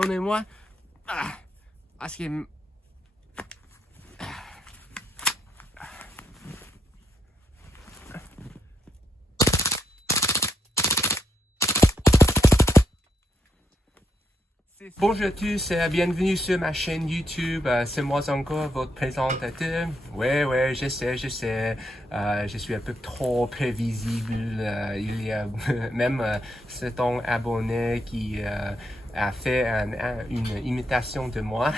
Donnez-moi. Parce que... Bonjour à tous, bienvenue sur ma chaîne YouTube. C'est moi encore, votre présentateur. Ouais, je sais. Je suis un peu trop prévisible. Il y a même certains abonnés qui a fait une imitation de moi.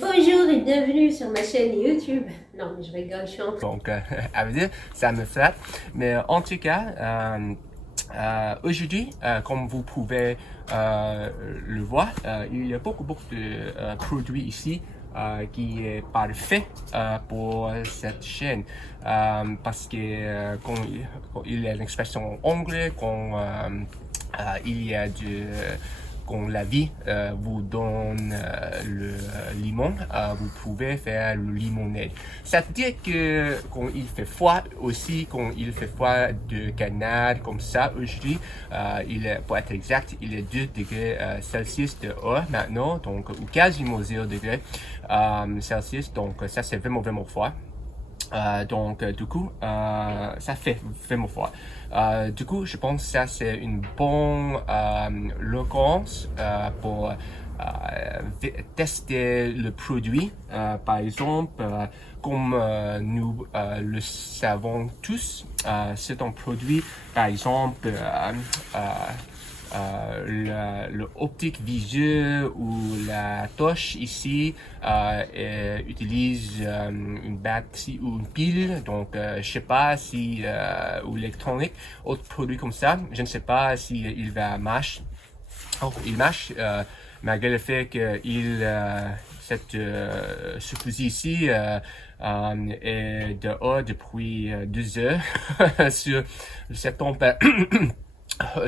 Bonjour et bienvenue sur ma chaîne YouTube. Non, mais je rigole, je suis en train. Donc, à vrai dire, ça me flatte. Mais en tout cas, aujourd'hui, comme vous pouvez le voir, il y a beaucoup de produits ici qui est parfait pour cette chaîne parce que quand il y a une expression en anglais, quand il y a quand la vie vous donne le limon, vous pouvez faire le limonade. Ça veut dire que quand il fait froid aussi, quand il fait froid de Canada comme ça aujourd'hui, pour être exact, il est 2 degrés Celsius dehors maintenant, donc ou quasiment 0 degrés Celsius, donc ça c'est vraiment froid. Donc du coup ça fait vraiment froid. Du coup je pense que ça c'est une bonne l'occurrence pour tester le produit. Par exemple comme nous le savons tous, c'est un produit par exemple le optique visuel ou la torche ici utilise une batterie ou une pile, donc je sais pas si ou électronique, autre produit comme ça, je ne sais pas si il va marcher. Oh, il marche malgré le fait que ce fusil ici est dehors depuis 2 heures sur cette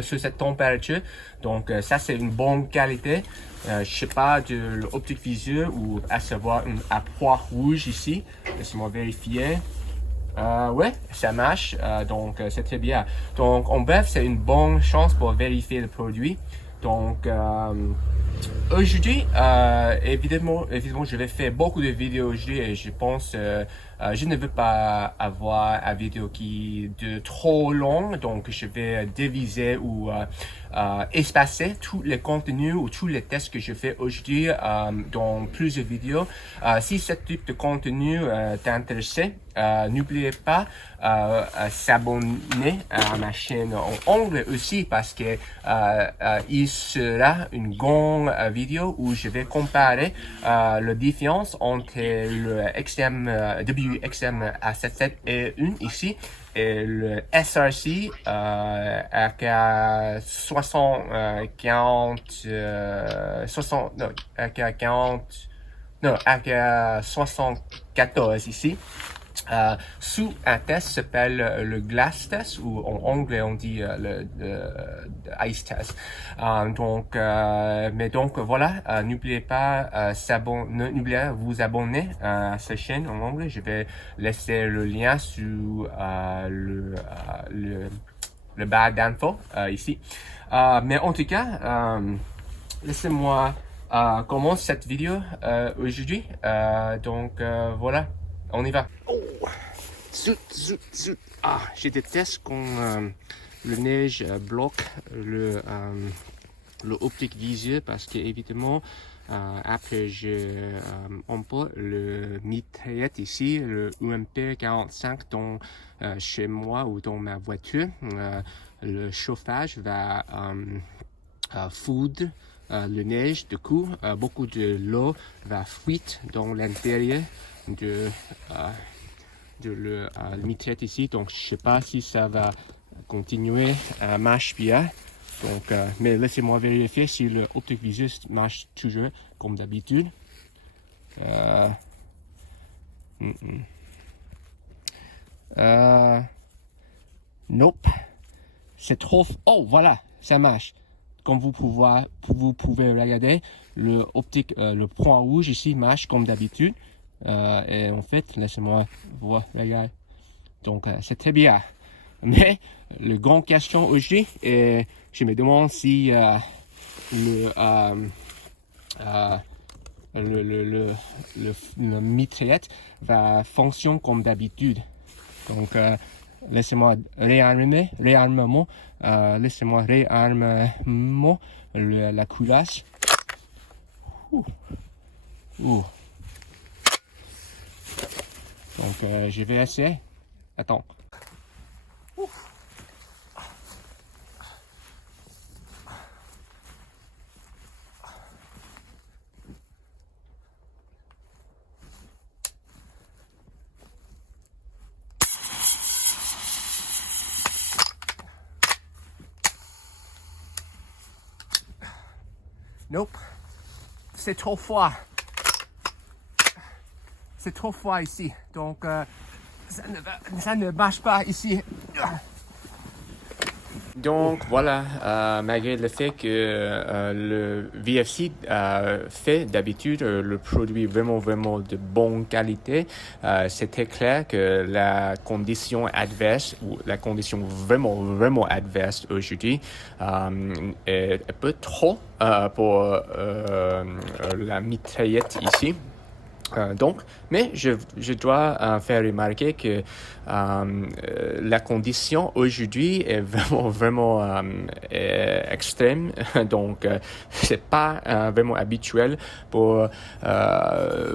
sur cette température, donc ça c'est une bonne qualité. Je sais pas de l'optique visuelle ou à savoir une approche rouge ici, laissez-moi vérifier. Ouais, ça marche, donc c'est très bien. Donc en bref, c'est une bonne chance pour vérifier le produit. Donc aujourd'hui, évidemment, je vais faire beaucoup de vidéos aujourd'hui et je pense je ne veux pas avoir une vidéo qui est de trop longue, donc je vais diviser ou espacer tous les contenus ou tous les tests que je fais aujourd'hui dans plusieurs vidéos. Si ce type de contenu t'intéresse, n'oubliez pas s'abonner à ma chaîne en anglais aussi parce que il sera une grande vidéo où je vais comparer la différence entre le WXM A77 et 1 ici et le SRC AK 74 sous un test s'appelle le glass test ou en anglais on dit le ice test. Donc voilà, n'oubliez pas n'oubliez pas vous abonner à cette chaîne en anglais. Je vais laisser le lien sur le bas d'info ici. Mais en tout cas, laissez-moi commencer cette vidéo aujourd'hui. Donc voilà. On y va. Oh, zut. Je déteste quand le neige bloque le optique visuel parce que évidemment après je emporte le mitraillette ici, le UMP 45 dans chez moi ou dans ma voiture. Le chauffage va foudre le neige, du coup beaucoup de l'eau va fuite dans l'intérieur de le mitraillette ici, donc je sais pas si ça va continuer à marcher bien, donc mais laissez-moi vérifier si le optique visuel marche toujours comme d'habitude. Nope, c'est trop. Oh voilà, ça marche. Comme vous pouvez regarder, le optique, le point rouge ici marche comme d'habitude. Et en fait, laissez-moi voir, regarde. Donc, c'est très bien. Mais, le grand question aujourd'hui, je me demande si le le mitraillette va fonctionner comme d'habitude. Donc, laissez-moi réarmer, laissez-moi réarmer la culasse. Ouh. Ouh. Donc, je vais essayer. Attends. Ouh. Nope. C'est trop froid. C'est trop froid ici. Donc, ça ne marche pas ici. Donc voilà, malgré le fait que le VFC fait d'habitude le produit vraiment de bonne qualité, c'était clair que la condition adverse ou la condition vraiment adverse aujourd'hui est un peu trop pour la mitraillette ici. Donc, mais je dois faire remarquer que la condition aujourd'hui est vraiment extrême. Donc, c'est pas vraiment habituel pour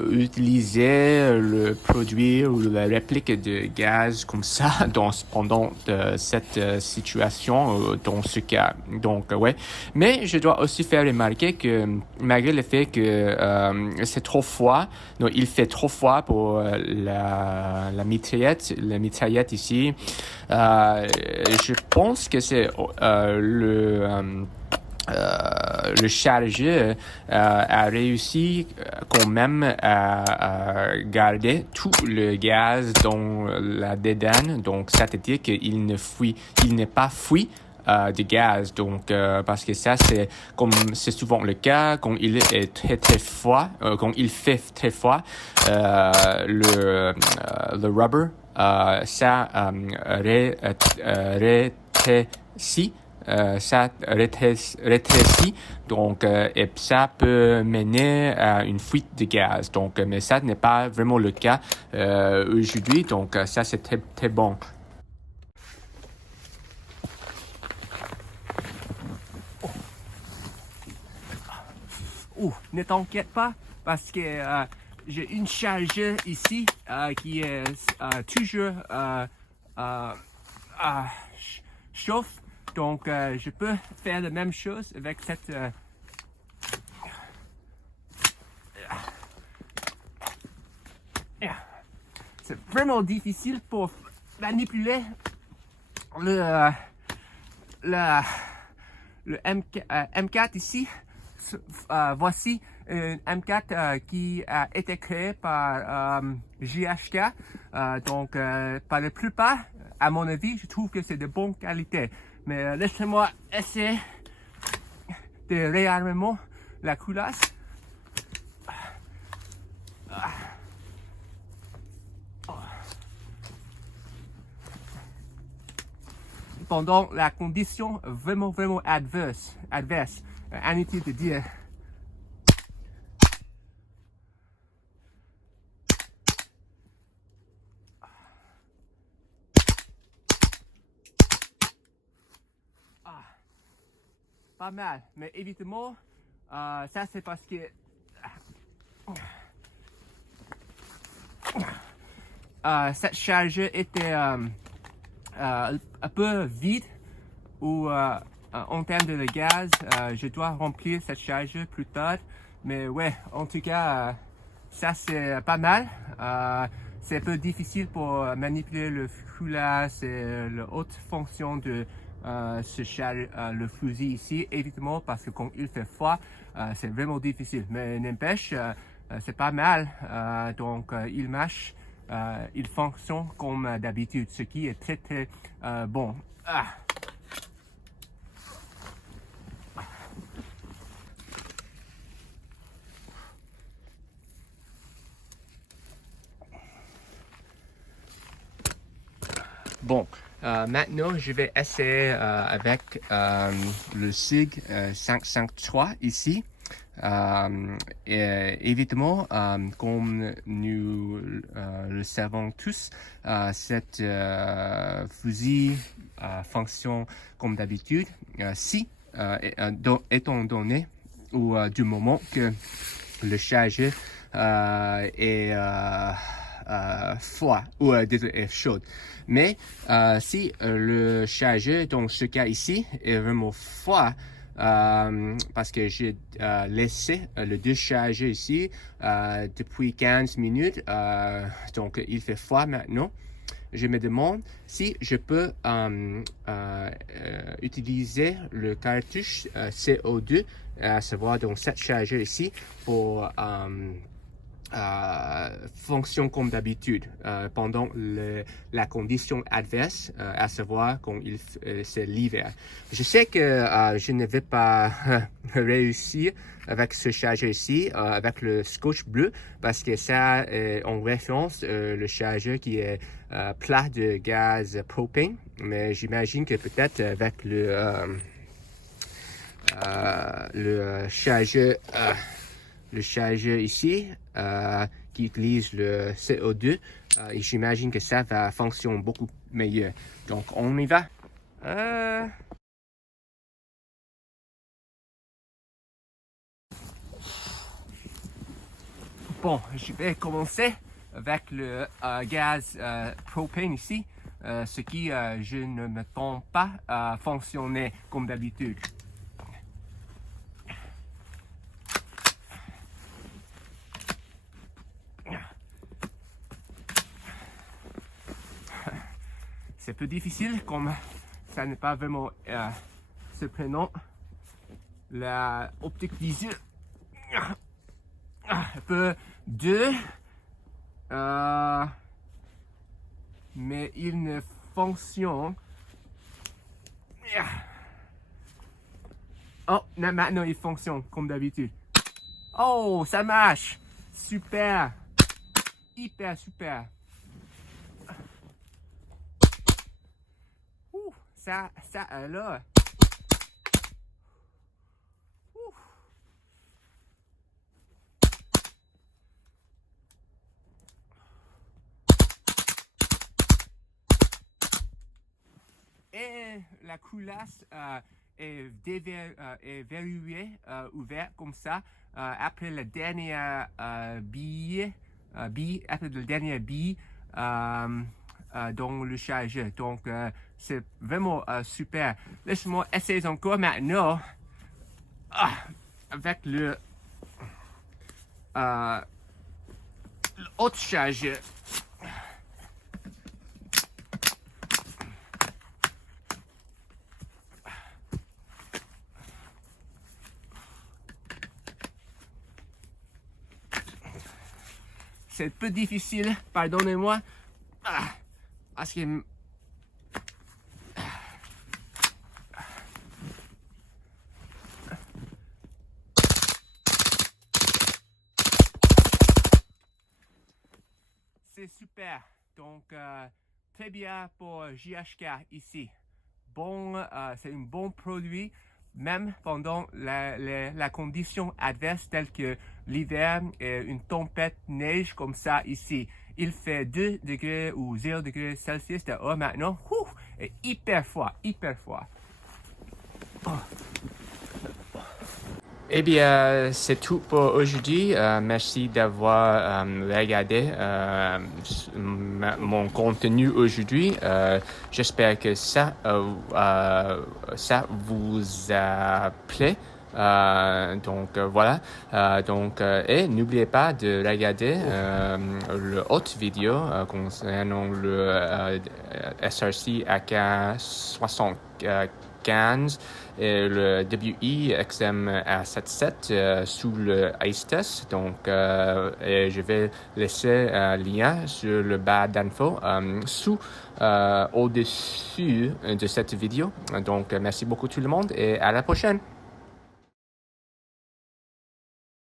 utiliser le produit ou la réplique de gaz comme ça pendant cette situation, dans ce cas. Donc, ouais. Mais je dois aussi faire remarquer que malgré le fait que c'est trop froid, donc il fait trop froid pour la mitraillette ici. Je pense que c'est le chargeur a réussi quand même à garder tout le gaz dans la dédane. Donc, c'est-à-dire qu'il n'est pas fui de gaz. Donc, parce que ça, c'est comme c'est souvent le cas quand il est très froid, quand il fait très froid, le rubber, ça rétrécit. Ça rétrécit, donc et ça peut mener à une fuite de gaz. Donc, mais ça n'est pas vraiment le cas aujourd'hui. Donc, ça c'est très bon. Ne t'inquiète pas parce que j'ai une charge ici qui est toujours chauffe. Donc, je peux faire la même chose avec cette... C'est vraiment difficile pour manipuler le M4 ici. Voici un M4 qui a été créé par JHK. Donc, par la plupart, à mon avis, je trouve que c'est de bonne qualité. Mais laissez-moi essayer de réarmer la culasse. Pendant la condition vraiment adverse, inutile de dire. Pas mal, mais évidemment, ça c'est parce que cette charge était un peu vide ou en termes de gaz, je dois remplir cette charge plus tard. Mais ouais, en tout cas, ça c'est pas mal. C'est un peu difficile pour manipuler le culasse et la haute fonction de le fusil ici, évidemment, parce que quand il fait froid, c'est vraiment difficile. Mais n'empêche, c'est pas mal. Donc, il marche, il fonctionne comme d'habitude, ce qui est très bon. Bon, maintenant je vais essayer avec le SIG 553 ici. Évidemment, comme nous le savons tous, cette fusil fonctionne comme d'habitude si étant donné ou du moment que le chargeur est froid ou est chaud. Mais si le chargeur, dans ce cas ici, est vraiment froid, parce que j'ai laissé le décharger ici depuis 15 minutes, donc il fait froid maintenant. Je me demande si je peux utiliser le cartouche CO2, à savoir donc cette chargeur ici, pour fonction comme d'habitude pendant la condition adverse, à savoir quand c'est l'hiver. Je sais que je ne vais pas réussir avec ce chargeur ici, avec le scotch bleu, parce que ça est en référence le chargeur qui est plat de gaz propane, mais j'imagine que peut-être avec le chargeur ici, qui utilise le CO2, et j'imagine que ça va fonctionner beaucoup meilleur. Donc, on y va. Bon, je vais commencer avec le gaz propane ici, ce qui, je ne m'attends pas à fonctionner comme d'habitude. C'est peu difficile, comme ça n'est pas vraiment surprenant. La optique visu un peu dur, mais il ne fonctionne. Oh, maintenant il fonctionne comme d'habitude. Oh, ça marche! Super! Hyper super! Ça alors. Et la culasse est verrouillée, ouverte comme ça, après la dernière bille, après la dernière bille dans le chargeur. Donc, c'est vraiment super. Laisse-moi essayer encore maintenant avec l'autre chargeur. C'est un peu difficile, pardonnez-moi, parce que c'est super. Donc, très bien pour JHK ici. Bon, c'est un bon produit, même pendant la condition adverse telle que l'hiver et une tempête neige comme ça ici. Il fait 2 degrés ou 0 degrés Celsius dehors maintenant. Et hyper froid, hyper froid. Eh bien, c'est tout pour aujourd'hui. Merci d'avoir regardé mon contenu aujourd'hui. J'espère que ça vous a plu. Donc voilà. Et n'oubliez pas de regarder l'autre vidéo concernant le SRC AK75 et le WI XM77 sous le ice test. Donc, je vais laisser un lien sur le bas d'info au-dessus de cette vidéo. Donc, merci beaucoup tout le monde et à la prochaine.